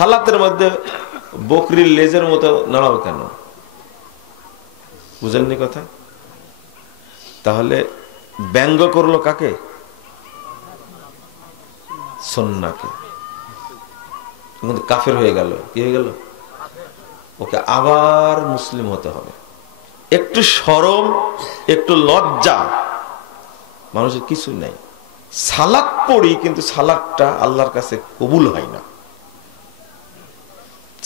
সালাতের মধ্যে বকরির লেজের মতো নাড়াও কেন? বুঝেননি কথা? তাহলে ব্যঙ্গ করলো কাকে? সুন্নাহকে। কিন্তু কাফের হয়ে গেল। কি হয়ে গেল? ওকে আবার মুসলিম হতে হবে। একটু শরম, একটু লজ্জা মানুষের কিছু নাই। সালাত পড়ি কিন্তু সালাতটা আল্লাহর কাছে কবুল হয় না।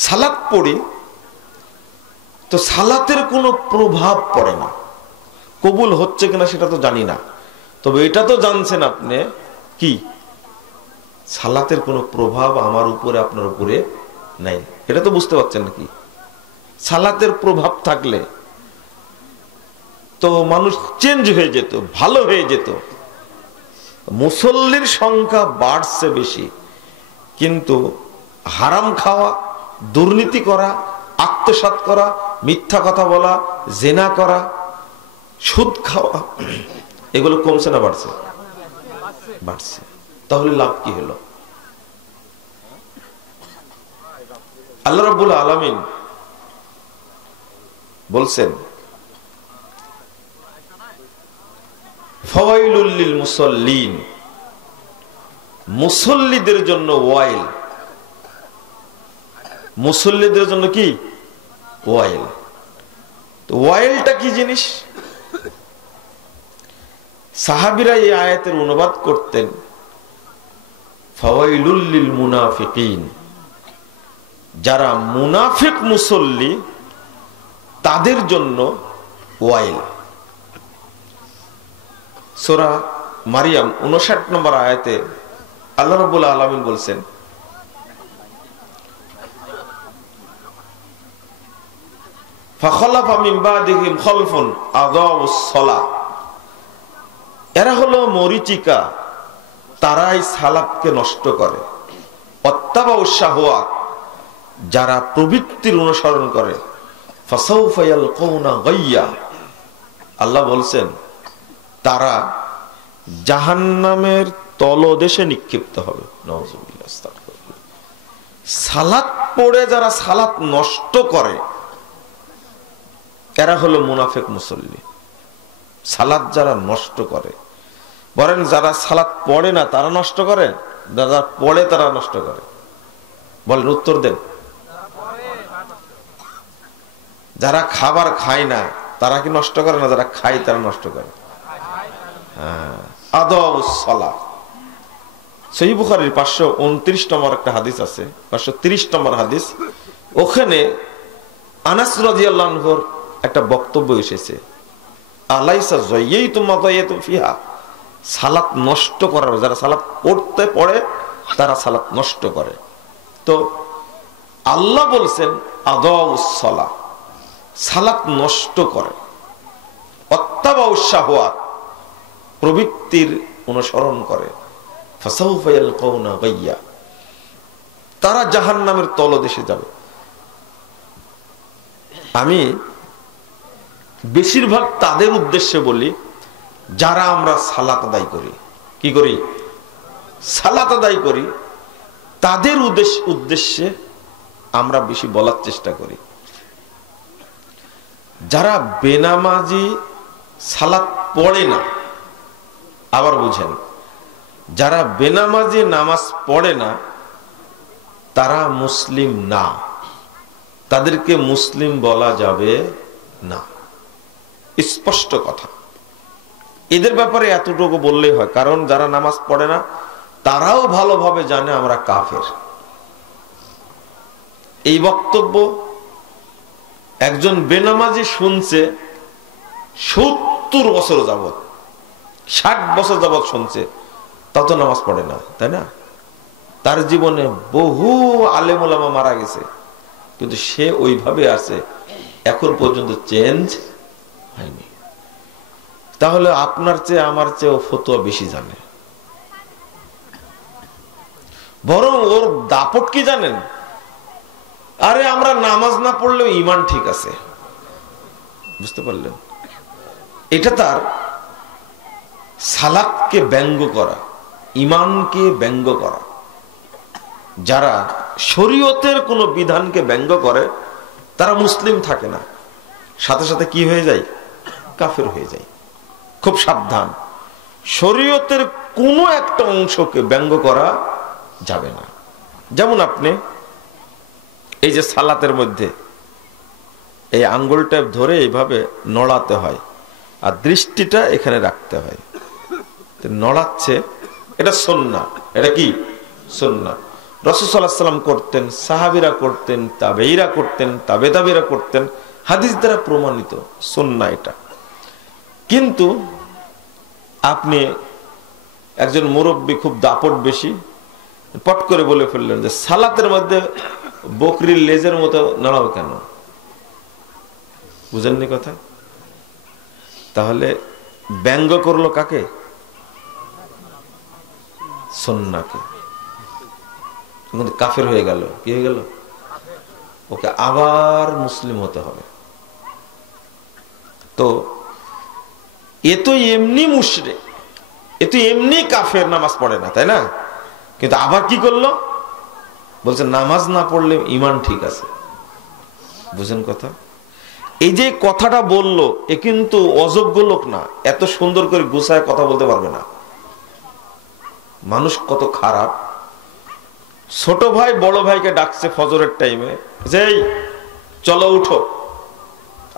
সালাত পড়ি তো সালাতের কোনো প্রভাব পড়ে না। কবুল হচ্ছে কিনা সেটা তো জানি না, তবে এটা তো জানছেন আপনি কি সালাতের কোনো প্রভাব আমার উপরে আপনার উপরে নাই। এটা তো বুঝতে পারছেন নাকি? সালাতের প্রভাব থাকলে তো মানুষ চেঞ্জ হয়ে যেত, ভালো হয়ে যেত। মুসল্লির সংখ্যা বাড়ছে বেশি, কিন্তু হারাম খাওয়া, দুর্নীতি করা, আত্মসাৎ করা, মিথ্যা কথা বলা, জেনা করা, সুদ খাওয়া, এগুলো কমছে না বাড়ছে? বাড়ছে। তাহলে লাভ কি হলো? আল্লাহ রাব্বুল আলামিন বলছেন ফাওয়াইলুল লিল মুসাল্লিন, মুসল্লিদের জন্য ওয়াইল। মুসল্লিদের জন্য কি ওয়াইল? তো ওয়াইলটা কি জিনিস? সাহাবীরা এই আয়াতের অনুবাদ করতেন ফাওয়াইলুল লিল মুনাফিকিন, যারা মুনাফিক মুসল্লি তাদের জন্য ওয়াইল। সূরা মারিয়াম 59 নম্বর আয়াতে আল্লাহ রাব্বুল আলামিন বলছেন ফাখলাফা মিন বাদিহিম খালফুন আযাউস সালাহ, এরা হলো মরিচিকা, তারাই সালাতকে নষ্ট করে। অত্তাবাউশ শাহওয়াত, যারা প্রবৃত্তির অনুসরণ করে। ফাসাউফা ইয়ালকাউনা গায়্যা, আল্লাহ বলছেন তারা জাহান্নামের তলদেশে নিক্ষিপ্ত হবে। নাউযুবিল্লাহ, আস্তাগফিরুল্লাহ। সালাত পড়ে যারা সালাত নষ্ট করে এরা হলো মুনাফিক মুসল্লি। সালাত যারা নষ্ট করে, বলেন যারা সালাত পড়ে না তারা নষ্ট করে, যারা পড়ে তারা নষ্ট করে? বলেন, উত্তর দেন। যারা খাবার খায় না তারা কি নষ্ট করে না? যারা খায় তারা নষ্ট করে। হ্যাঁ, আদাউস সালাহ। সহিহ বুখারীর 529 নম্বর একটা হাদিস আছে, 530 নম্বর হাদিস। ওখানে আনাস রাদিয়াল্লাহু আনহুর একটা বক্তব্য এসেছে, আলাইসা যায়্যাতুম মাদায়াতুম ফিহা, সালাত নষ্ট করার, যারা সালাত পড়তে পড়ে তারা সালাত নষ্ট করে। তো আল্লাহ বলছেন আদাউস সালাহ, সালাত নষ্ট করে। অত্তাবাউশ শাহওয়াত, প্রবৃত্তির অনুসরণ করে। ফাসাউফা ইয়ালকাউনা গায়্যা, তারা জাহান্নামের তলদেশে যাবে। আমি বেশিরভাগ তাদের উদ্দেশ্যে বলি যারা আমরা সালাত আদায় করি। কি করি? সালাত আদায় করি। তাদের উদ্দেশ্যে আমরা বেশি বলার চেষ্টা করি। যারা বেনামাজি সালাত পড়ে না, আবার বুঝেন, যারা বেনামাজি নামাজ পড়ে না তারা মুসলিম না, তাদেরকে মুসলিম বলা যাবে না। স্পষ্ট কথা। এদের ব্যাপারে এতটুকু বললেই হয়, কারণ যারা নামাজ পড়ে না তারাও ভালোভাবে জানে আমরা কাফের। এই বক্তব্য একজন বেনামাজি শুনছে 70 বছর যাবত, 60 বছর যাবত শুনছে, তত নামাজ পড়ে না, তাই না? তার জীবনে বহু আলেম ওলামা মারা গেছে, কিন্তু সে ওইভাবে আছে, এখন পর্যন্ত চেঞ্জ হয়নি। তাহলে আপনার চেয়ে আমার চেয়ে ফতোয়া বেশি জানে। বরং ওর দাপট কি জানেন? আরে আমরা নামাজ না পড়লেও ঈমান ঠিক আছে। বুঝতে পারলেন? এটা তার সালাতকে ব্যঙ্গ করা, ঈমানকে ব্যঙ্গ করা। যারা শরীয়তের কোনো বিধানকে ব্যঙ্গ করে তারা মুসলিম থাকে না, সাথে সাথে কি হয়ে যায়? কাফের হয়ে যায়। খুব সাবধান, শরীয়তের কোনো একটা অংশকে ব্যঙ্গ করা যাবে না। যেমন আপনি এই যে সালাতের মধ্যে এই আঙ্গুলটা ধরে এইভাবে নড়াতে হয় আর দৃষ্টিটা এখানে রাখতে হয়, নড়াচ্ছে, এটা সুন্নাহ। এটা কি? সুন্নাহ। রাসূল সাল্লাল্লাহু আলাইহি ওয়াসাল্লাম করতেন, সাহাবীরা করতেন, তাবেঈরা করতেন, তাবেঈরা করতেন, হাদিস দ্বারা প্রমাণিত সুন্নাহ এটা। কিন্তু আপনি একজন মুরব্বী, খুব দাপট বেশি, পট করে বলে ফেললেন যে সালাতের মধ্যে বকরির লেজের মতো নড়াও কেন? বুঝেননি কথা? তাহলে ব্যঙ্গ করলো কাকে? সুন্নাহকে। কিন্তু কাফের হয়ে গেল। কি হয়ে গেল? ওকে আবার মুসলিম হতে হবে। তো এ তো এমনি মুশরিক, এ তো এমনি কাফের, নামাজ পড়ে না, তাই না? কিন্তু আবার কি করলো? বলছে নামাজ না পড়লে ঈমান ঠিক আছে। বুঝেন কথা? এই যে কথাটা বললো, এ কিন্তু অযোগ্য লোক না, এত সুন্দর করে গুছায় কথা বলতে পারবে না। মানুষ কত খারাপ। ছোট ভাই বড় ভাইকে ডাকছে ফজরের টাইমে, যে চলো উঠো,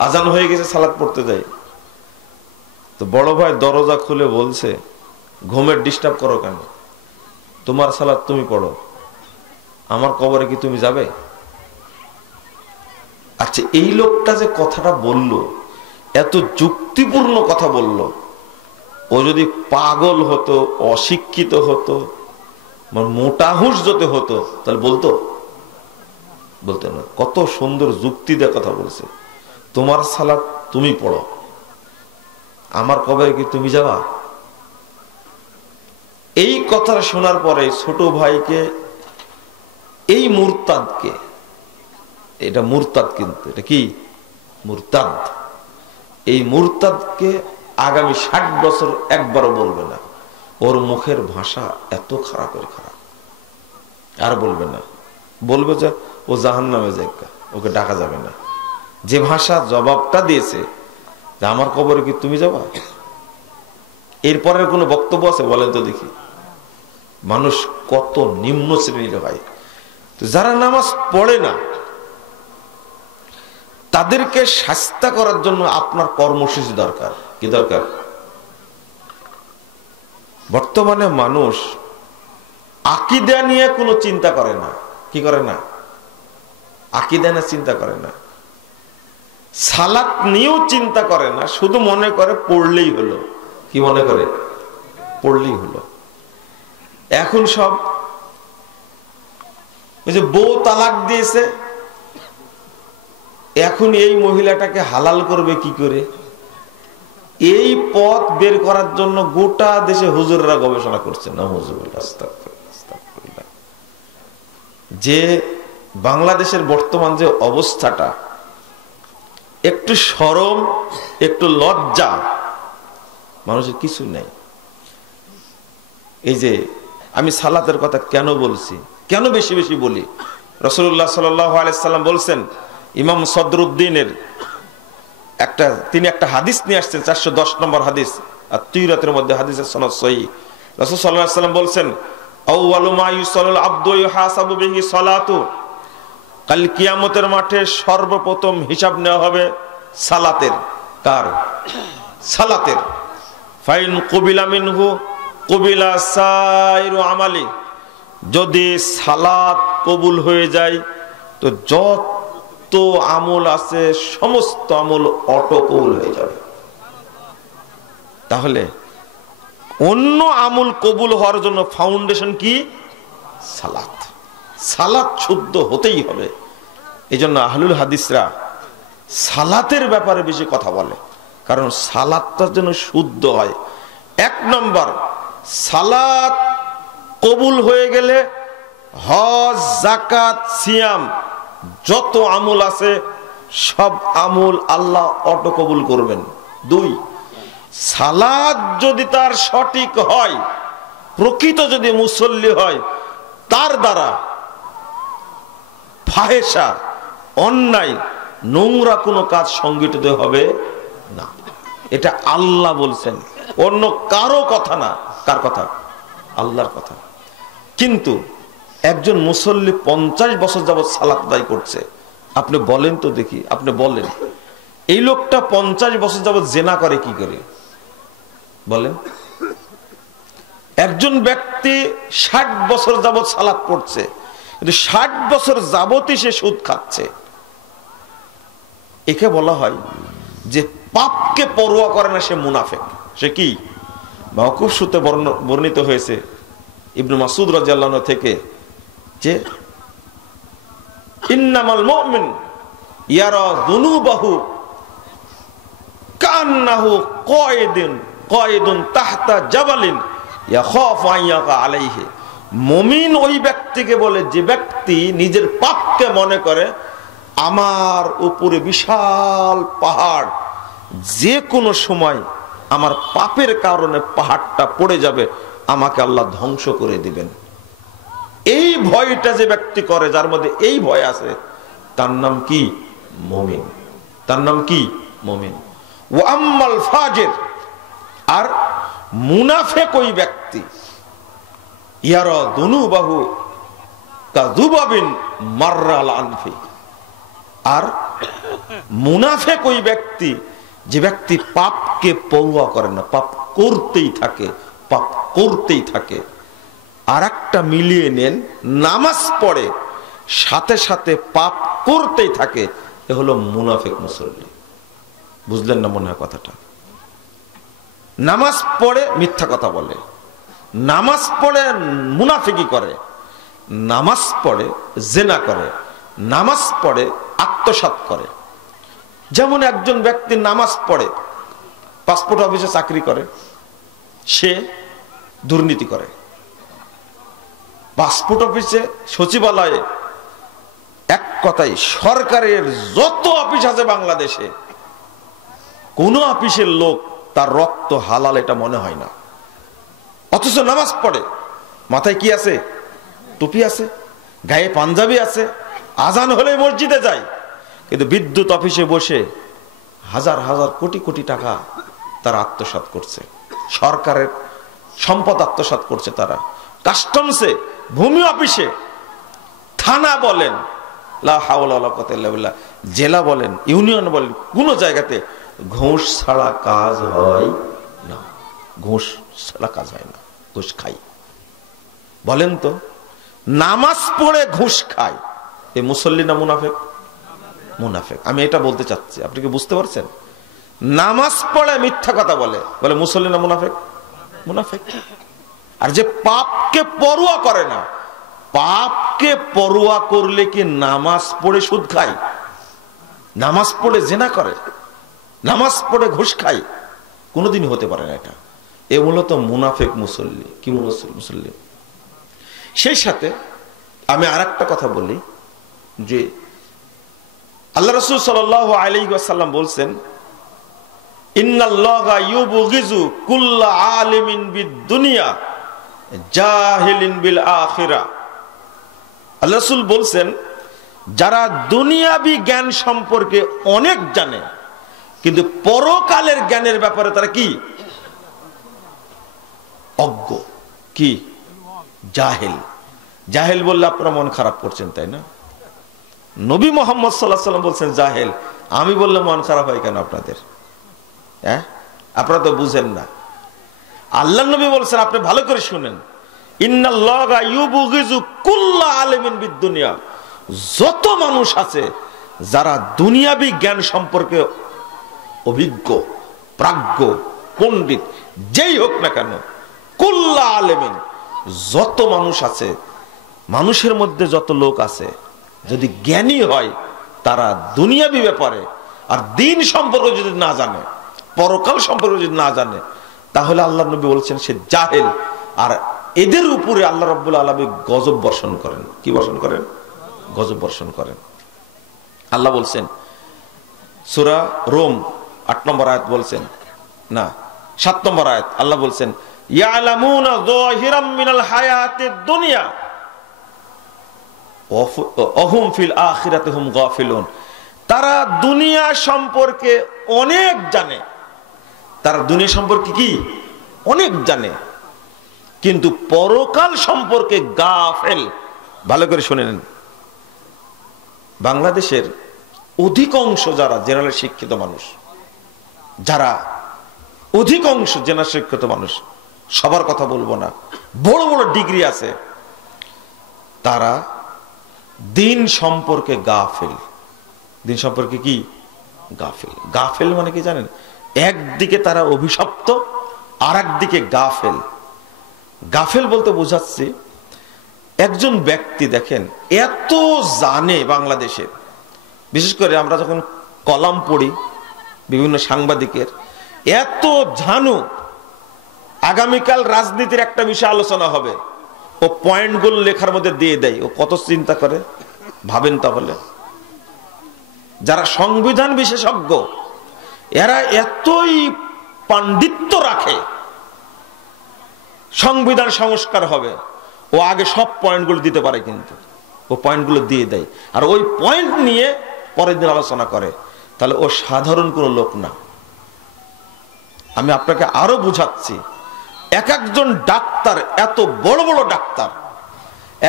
আজান হয়ে গেছে, সালাত পড়তে যাই। তো বড় ভাই দরজা খুলে বলছে, ঘুমের ডিস্টার্ব করো কেন? তোমার সালাত তুমি পড়ো, আমার কবরে কি তুমি যাবে? আচ্ছা, এই লোকটা যে কথাটা বলল, এত যুক্তিপূর্ণ কথা বলল, ও যদি পাগল হতো, অশিক্ষিত হতো, মোটাহুশ যদি হতো, তাহলে বলতো? বলতো না। কত সুন্দর যুক্তি দিয়ে কথা বলছে। তোমার সালাত তুমি পড়ো, আমার কবরে কি তুমি যাবা? এই কথাটা শোনার পরে ছোট ভাইকে, এই মুরতাদকে, এটা মুরতাদ, কিন্তু এটা কি মুরতাদ, এই মুরতাদকে আগামী 60 বছর একবারও বলবে না। ওর মুখের ভাষা এত খারাপের খারাপ, আর বলবে না। বলবে যে ও জাহান্নামে যায়গা, ওকে ডাকা যাবে না। যে ভাষা জবাবটা দিয়েছে যে আমার কবরে কি তুমি যাবা, এরপরের কোনো বক্তব্য আছে? বলেন তো দেখি। মানুষ কত নিম্ন শ্রেণীর ভাই। তো যারা নামাজ পড়ে না, তাদেরকে শাস্তি করার জন্য আপনার কর্মসূচি দরকার। কি দরকার? বর্তমানে মানুষ আকীদা নিয়ে কোনো চিন্তা করে না। কি করে না? আকীদা নিয়ে চিন্তা করে না, সালাত নিয়েও চিন্তা করে না, শুধু মনে করে পড়লেই হলো। কি মনে করে? পড়লেই হলো। এখন সব ওই যে বউ তালাক দিয়েছে, এখন এই মহিলাটাকে হালাল করবে কি করে, এই পথ বের করার জন্য গোটা দেশে হুজুররা গবেষণা করছে। না যে বাংলাদেশের বর্তমান যে অবস্থাটা, একটু শরম, একটু লজ্জা মানুষের কিছু নেই। এই যে আমি সালাতের কথা কেন বলছি, কেন বেশি বেশি বলি? রাসূলুল্লাহ সাল্লাল্লাহু আলাইহি সাল্লাম বলছেন, ইমাম সদরুদ্দিনের তিনি একটা হাদিস নিয়ে আসছেন, 410 নম্বর হাদিস, আর তিরাতের মধ্যে হাদিসের সনদ সহিহ। রাসূল সাল্লাল্লাহু আলাইহি সাল্লাম বলছেন, আউয়ালু মা ইউসাল্লুল আবদু ইউহাসাবু বিহি সালাতু, কাল কিয়ামতের মাঠে সর্বপ্রথম হিসাব নেওয়া হবে সালাতের। কার? সালাতের। ফাইন কুবিলা মিনহু কুবিলা সাইরু আমালি, যদি সালাত কবুল হয়ে যায় তো যত আমল আছে সমস্ত আমল অটো কবুল হয়ে যাবে। তাহলে অন্য আমল কবুল হওয়ার জন্য ফাউন্ডেশন কি? সালাত। সালাত শুদ্ধ হতেই হবে। এই জন্য আহলুল হাদিসরা সালাতের ব্যাপারে বেশি কথা বলে, কারণ সালাতটা যেন শুদ্ধ হয়। 1 নম্বর, সালাত কবুল হয়ে গেলে হজ, যাকাত, সিয়াম, যত আমল আছে সব আমল আল্লাহ অটো কবুল করবেন। 2, সালাত যদি তার সঠিক হয়, প্রকৃত যদি মুসল্লি হয়, তার দ্বারা ফাহেসা, অন্যায়, নোংরা কোনো কাজ সংগঠিত হবে না। এটা আল্লাহ বলছেন, অন্য কারো কথা না। কার কথা? আল্লাহর কথা। কিন্তু একজন মুসল্লি 50 বছর যাবৎ সালাত আদায় করছে, আপনি বলেন তো দেখি, আপনি বলেন এই লোকটা 50 বছর যাবৎ জেনা করে কি করে? বলেন। একজন ব্যক্তি 60 বছর যাবৎ সালাত পড়ছে, কিন্তু 60 বছর যাবতই সে সুদ খাচ্ছে। একে বলা হয় যে পাপকে পরোয়া করে না, সে মুনাফিক। সে কি? মাওকুফ সূত্রে বর্ণিত হয়েছে ইবনে মাসউদ রাদিয়াল্লাহু আনহু থেকে যে ইন্নামাল মুমিন ইয়ারা যুনুবাহু কান্নাহু কায়দুন তাহতা জাবালিন ইয়াখাফু আন ইয়াকা আলাইহি। মুমিন ওই ব্যক্তিকে বলে যে ব্যক্তি নিজের পাপকে মনে করে আমার উপরে বিশাল পাহাড়, যে কোনো সময় আমার পাপের কারণে পাহাড়টা পড়ে যাবে, আমাকে আল্লাহ ধ্বংস করে দিবেন। এই ভয়টা যে ব্যক্তি করে, যার মধ্যে এই ভয় আছে, তার নাম কি? মুমিন। তার নাম কি? মুমিন। ওয়া আম্মাল ফাজির, আর মুনাফিক ওই ব্যক্তি, ইয়ারা দুনুবাহু কাযুবাবিন মাররাল আনফি। আর মুনাফিক ওই ব্যক্তি যে ব্যক্তি পাপকে পরোয়া করে না, পাপ করতেই থাকে, পাপ করতেই থাকে। আর একটা মিলিয়ে নেন, নামাজ পড়ে সাথে সাথে পাপ করতেই থাকে, এ হলো মুনাফিক মুসল্লি। বুঝলেন না মনে হয় কথাটা? নামাজ পড়ে মিথ্যা কথা বলে, নামাজ পড়ে মুনাফিকি করে, নামাজ পড়ে জেনা করে, নামাজ পড়ে আত্মসাৎ করে। যেমন একজন ব্যক্তি নামাজ পড়ে, পাসপোর্ট অফিসে চাকরি করে, সে দুর্নীতি করে। পাসপোর্ট অফিসে, সচিবালয়ে, এক কথায় সরকারের যত অফিস আছে বাংলাদেশে, কোন অফিসের লোক তার রক্ত হালাল এটা মনে হয় না। অথচ নামাজ পড়ে, মাথায় কি আছে? টুপি আছে, গায়ে পাঞ্জাবি আছে, আজান হলে মসজিদে যায়। কিন্তু বিদ্যুৎ অফিসে বসে হাজার হাজার কোটি কোটি টাকা তারা আত্মসাৎ করছে, সরকারের সম্পদ আত্মসাৎ করছে তারা। কাস্টমসে, ভূমি অফিসে, থানা বলেন, লা হাওলা ওয়ালা কুওয়াতা ইল্লা বিল্লাহ, জেলা বলেন, ইউনিয়ন বলেন, কোন জায়গাতে ঘুষ ছাড়া কাজ হয় না। ঘুষ ছাড়া কাজ হয় না, ঘুষ খাই। বলেন তো, নামাজ পড়ে ঘুষ খায়, এ মুসল্লি না মুনাফিক? মুনাফিক। আমি এটা বলতে চাচ্ছি, আপনি কি বুঝতে পারছেন? নামাজ পড়ে মিথ্যা কথা বলে, বলে মুসল্লি না মুনাফিক? মুনাফিক। আর যে পাপকে পরোয়া করে না, পাপকে পরোয়া করলে কি নামাজ পড়ে সুদ খায়? নামাজ পড়ে জিনা করে, নামাজ পড়ে ঘুষ খায়? কোনোদিন হতে পারে না এটা। এ মূলত মুনাফিক মুসল্লি। কি মুসল্লি? সেই সাথে আমি আরেকটা কথা বলি যে আল্লাহ রাসূল সাল্লাল্লাহু আলাইহি ওয়াসাল্লাম বলছেন, ইন্নাল্লাহা ইউবগিজু কুল্লা আলিমিন বিদ-দুনিয়া জাহিলিন বিল আখিরা। আল্লাহ রাসূল বলছেন, যারা দুনিয়াবি জ্ঞান সম্পর্কে অনেক জানে, কিন্তু পরকালের জ্ঞানের ব্যাপারে তারা কি? অজ্ঞ। কি? জাহেল। জাহেল বললে আপনারা মন খারাপ করছেন, তাই না? নবী মুহাম্মদ সাল্লাল্লাহু আলাইহি ওয়াসাল্লাম বলছেন জাহেল, আমি বললে মন খারাপ হয় কেন আপনাদের? হ্যাঁ, আপনারা তো বুঝেন না। আল্লাহ নবী বলছেন, আপনি ভালো করে শুনেন, ইন্নাল্লাহা ইউবগিজু কুল্লা আলিমিন বিদ-দুনিয়া। যত মানুষ আছে যারা দুনিয়াবি জ্ঞান সম্পর্কে অভিজ্ঞ, প্রাজ্ঞ, পণ্ডিত, যেই হোক না কেন, কুল্লা আলিমিন, যত মানুষ আছে, মানুষের মধ্যে যত লোক আছে, যদি জ্ঞানী হয়, তারা দুনিয়াবি ব্যাপারে আর দিন সম্পর্কে যদি না জানে, পরকাল সম্পর্কে যদি না জানে, তাহলে আল্লাহ নবী বলছেন সে জাহেল। আর এদের উপরে আল্লাহ রাব্বুল আলামিন গজব বর্ষণ করেন। কি বর্ষণ করেন? গজব বর্ষণ করেন। আল্লাহ বলছেন সূরা রোম 8 নম্বর আয়াত বলছেন, না 7 নম্বর আয়াত, আল্লাহ বলছেন, ইয়ালামুনা যাহিরাম মিনাল হায়াতিদ দুনিয়া অহুম ফিল আখিরাতি হুম গাফিলুন, তারা দুনিয়া সম্পর্কে অনেক জানে, তারা দুনিয়া সম্পর্কে কি অনেক জানে, কিন্তু পরকাল সম্পর্কে গাফেল। ভালো করে শুনে নেন, বাংলাদেশের অধিকাংশ যারা জেনারেল শিক্ষিত মানুষ, যারা অধিকাংশ জেনারেল শিক্ষিত মানুষ, সবার কথা বলবো না, বড় বড় ডিগ্রি আছে, তারা দিন সম্পর্কে গাফেল। দিন সম্পর্কে কি গাফেল? গাফেল মানে কি জানেন? একদিকে তারা অভিশপ্ত, আর একদিকে গাফেল। গাফেল বলতে বোঝাচ্ছে একজন ব্যক্তি দেখেন এত জানে বাংলাদেশের, বিশেষ করে আমরা যখন কলাম পড়ি বিভিন্ন সাংবাদিকের, এত জানু, আগামীকাল রাজনীতির একটা বিষয় আলোচনা হবে, ও পয়েন্টগুলো লেখার মধ্যে দিয়ে দেয়। ও কত চিন্তা করে ভাবেন তাহলে। যারা সংবিধান বিশেষজ্ঞ, এরা এতই পাণ্ডিত্য রাখে, সংবিধান সংস্কার হবে, ও আগে সব পয়েন্টগুলো দিতে পারে, কিন্তু ও পয়েন্টগুলো দিয়ে দেয়, আর ওই পয়েন্ট নিয়ে পরের দিন আলোচনা করে। তাহলে ও সাধারণ কোনো লোক না। আমি আপনাকে আরো বুঝাচ্ছি, এক একজন ডাক্তার, এত বড় বড় ডাক্তার,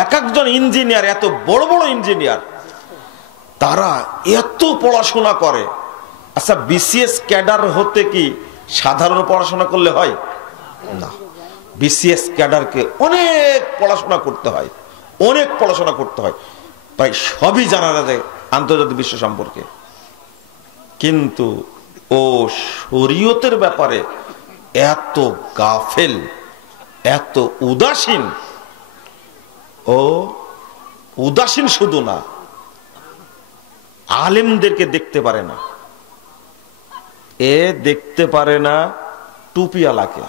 এক একজন ইঞ্জিনিয়ার, এত বড় বড় ইঞ্জিনিয়ার, তারা এত পড়াশোনা করে। আচ্ছা, বিসিএস ক্যাডার হতে কি সাধারণ পড়াশোনা করলে হয়? না, বিসিএস ক্যাডারকে অনেক পড়াশোনা করতে হয়, অনেক পড়াশোনা করতে হয়, প্রায় সবই জানা যায় আন্তর্জাতিক বিশ্ব সম্পর্কে। কিন্তু ও শরীয়তের ব্যাপারে এত গাফেল, এত উদাসীন। ও উদাসীন শুধু না, আলেমদেরকে দেখতে পারে না, এ দেখতে পারে না টুপিওয়ালাকে।